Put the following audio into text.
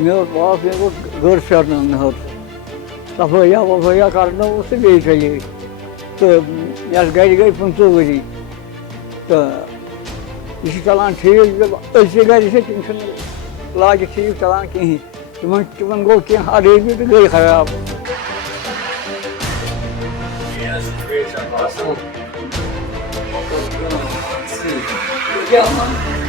मे घर फेरन सफाइया वफाइया करना बे चलिए तो मे गर गई 15 वरी तो यह चलान ठीक गर तम लाग ठीक चलान कहें तिमन गो कह अरेबी तो गई खराब Yeah.